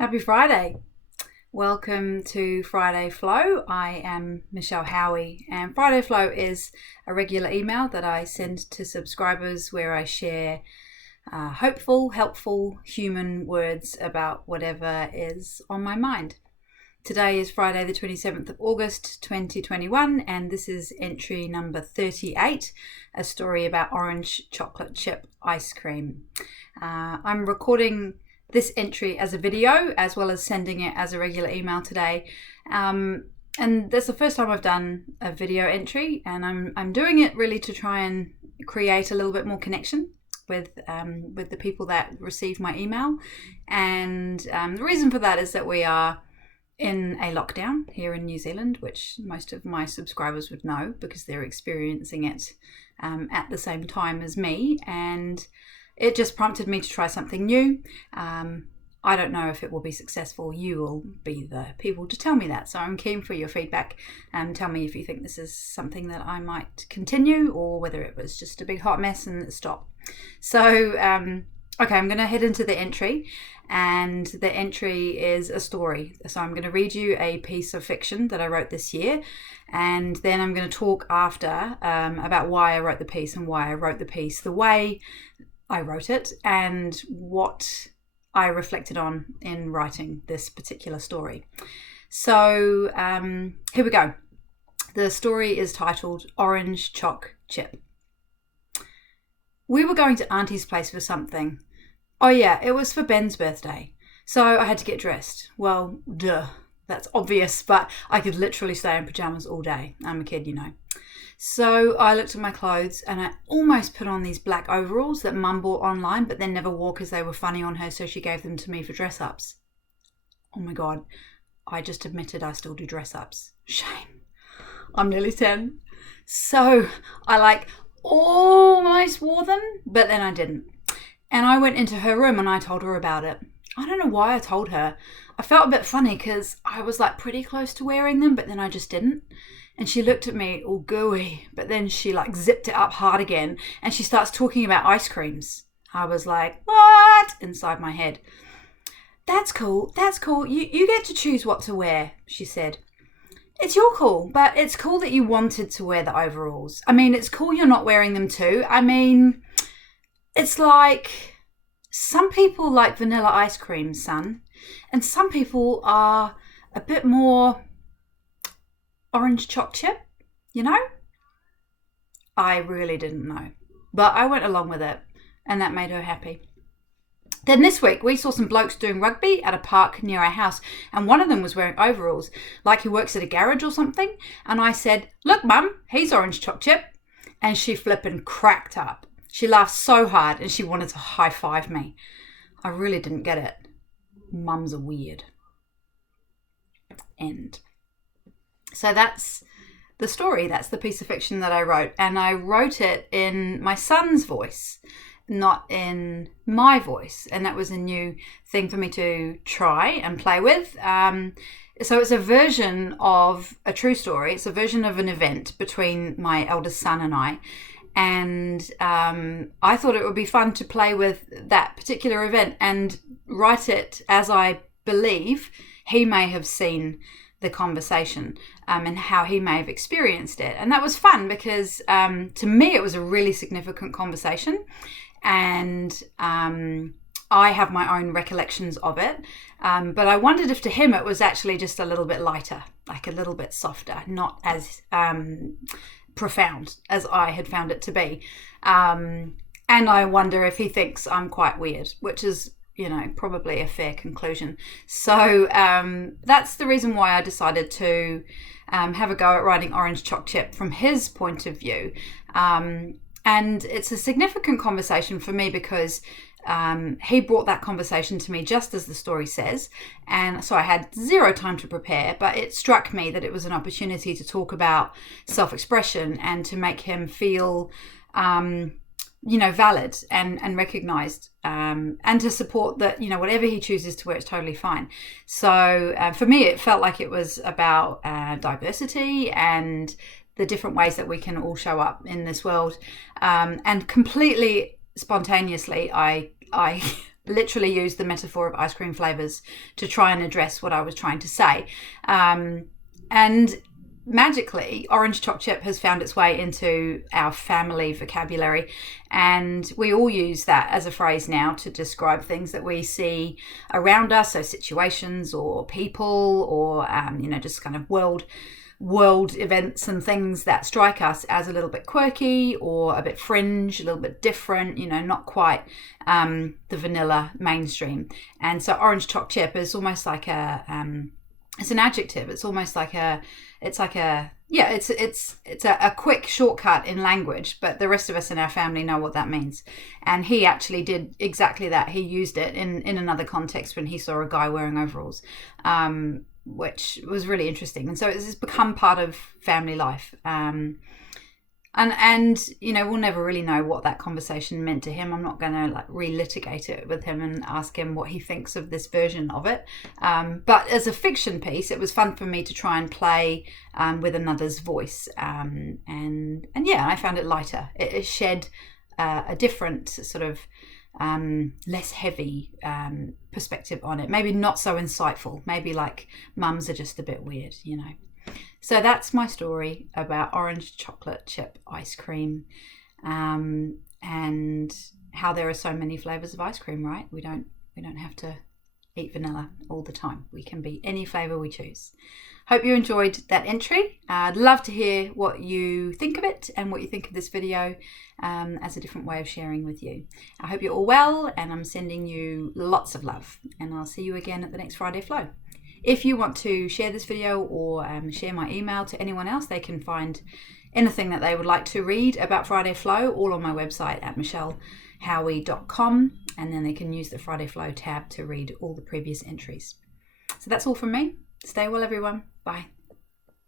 Happy Friday. Welcome to Friday Flow. I am Michelle Howie, and Friday Flow is a regular email that I send to subscribers where I share hopeful, helpful human words about whatever is on my mind. Today is Friday the 27th of August 2021, and this is entry number 38, a story about orange chocolate chip ice cream. I'm recording this entry as a video as well as sending it as a regular email today. And that's the first time I've done a video entry, and I'm doing it really to try and create a little bit more connection with the people that receive my email. And the reason for that is that we are in a lockdown here in New Zealand, which most of my subscribers would know because they're experiencing it at the same time as me, and it just prompted me to try something new. I don't know if it will be successful. You will be the people to tell me that. So I'm keen for your feedback. Tell me if you think this is something that I might continue or whether it was just a big hot mess and stop. So, okay, I'm going to head into the entry. And the entry is a story. So I'm going to read you a piece of fiction that I wrote this year. And then I'm going to talk after about why I wrote the piece and why I wrote the piece the way I wrote it and what I reflected on in writing this particular story. So here we go. The story is titled Orange Choc Chip. We were going to Auntie's place for something. Oh yeah, it was for Ben's birthday. So I had to get dressed. Well, duh, that's obvious, but I could literally stay in pajamas all day. I'm a kid, you know. So I looked at my clothes and I almost put on these black overalls that Mum bought online but then never wore because they were funny on her, so she gave them to me for dress-ups. Oh my God, I just admitted I still do dress-ups. Shame. I'm nearly 10. So I almost wore them, but then I didn't. And I went into her room and I told her about it. I don't know why I told her. I felt a bit funny because I was pretty close to wearing them, but then I just didn't. And she looked at me all gooey, but then she zipped it up hard again and she starts talking about ice creams. I was like, what? Inside my head. That's cool. You get to choose what to wear, she said. It's your call, but it's cool that you wanted to wear the overalls. I mean, it's cool you're not wearing them too. I mean, it's like some people like vanilla ice cream, son, and some people are a bit more orange choc chip, you know? I really didn't know, but I went along with it, and that made her happy. Then this week, we saw some blokes doing rugby at a park near our house, and one of them was wearing overalls, like he works at a garage or something, and I said, look, Mum, he's orange choc chip, and she flippin' cracked up. She laughed so hard, and she wanted to high-five me. I really didn't get it. Mums are weird. End. So that's the story. That's the piece of fiction that I wrote. And I wrote it in my son's voice, not in my voice. And that was a new thing for me to try and play with. So it's a version of a true story. It's a version of an event between my eldest son and I. And I thought it would be fun to play with that particular event and write it as I believe he may have seen the conversation and how he may have experienced it. And that was fun because to me it was a really significant conversation, and I have my own recollections of it, but I wondered if to him it was actually just a little bit lighter, like a little bit softer, not as profound as I had found it to be. And I wonder if he thinks I'm quite weird, which is probably a fair conclusion. So that's the reason why I decided to have a go at writing Orange Choc Chip from his point of view. And it's a significant conversation for me because he brought that conversation to me just as the story says. And so I had zero time to prepare, but it struck me that it was an opportunity to talk about self-expression and to make him feel valid and recognized, and to support that, whatever he chooses to wear is totally fine. So for me, it felt like it was about diversity and the different ways that we can all show up in this world. And completely spontaneously, I literally used the metaphor of ice cream flavors to try and address what I was trying to say. And magically, orange choc chip has found its way into our family vocabulary, and we all use that as a phrase now to describe things that we see around us, so situations or people or just kind of world events and things that strike us as a little bit quirky or a bit fringe, a little bit different, not quite the vanilla mainstream. And so orange choc chip is almost like it's an adjective. It's almost like it's a quick shortcut in language, but the rest of us in our family know what that means. And he actually did exactly that. He used it in another context when he saw a guy wearing overalls, which was really interesting. And so it's become part of family life. And we'll never really know what that conversation meant to him. I'm not going to relitigate it with him and ask him what he thinks of this version of it. But as a fiction piece, it was fun for me to try and play with another's voice. And I found it lighter. It shed a different sort of less heavy perspective on it. Maybe not so insightful. Maybe like mums are just a bit weird, So that's my story about orange chocolate chip ice cream, and how there are so many flavors of ice cream, right? We don't have to eat vanilla all the time. We can be any flavor we choose. Hope you enjoyed that entry. I'd love to hear what you think of it and what you think of this video as a different way of sharing with you. I hope you're all well, and I'm sending you lots of love, and I'll see you again at the next Friday Flow. If you want to share this video or share my email to anyone else, they can find anything that they would like to read about Friday Flow all on my website at michellehowie.com, and then they can use the Friday Flow tab to read all the previous entries. So that's all from me. Stay well, everyone. Bye.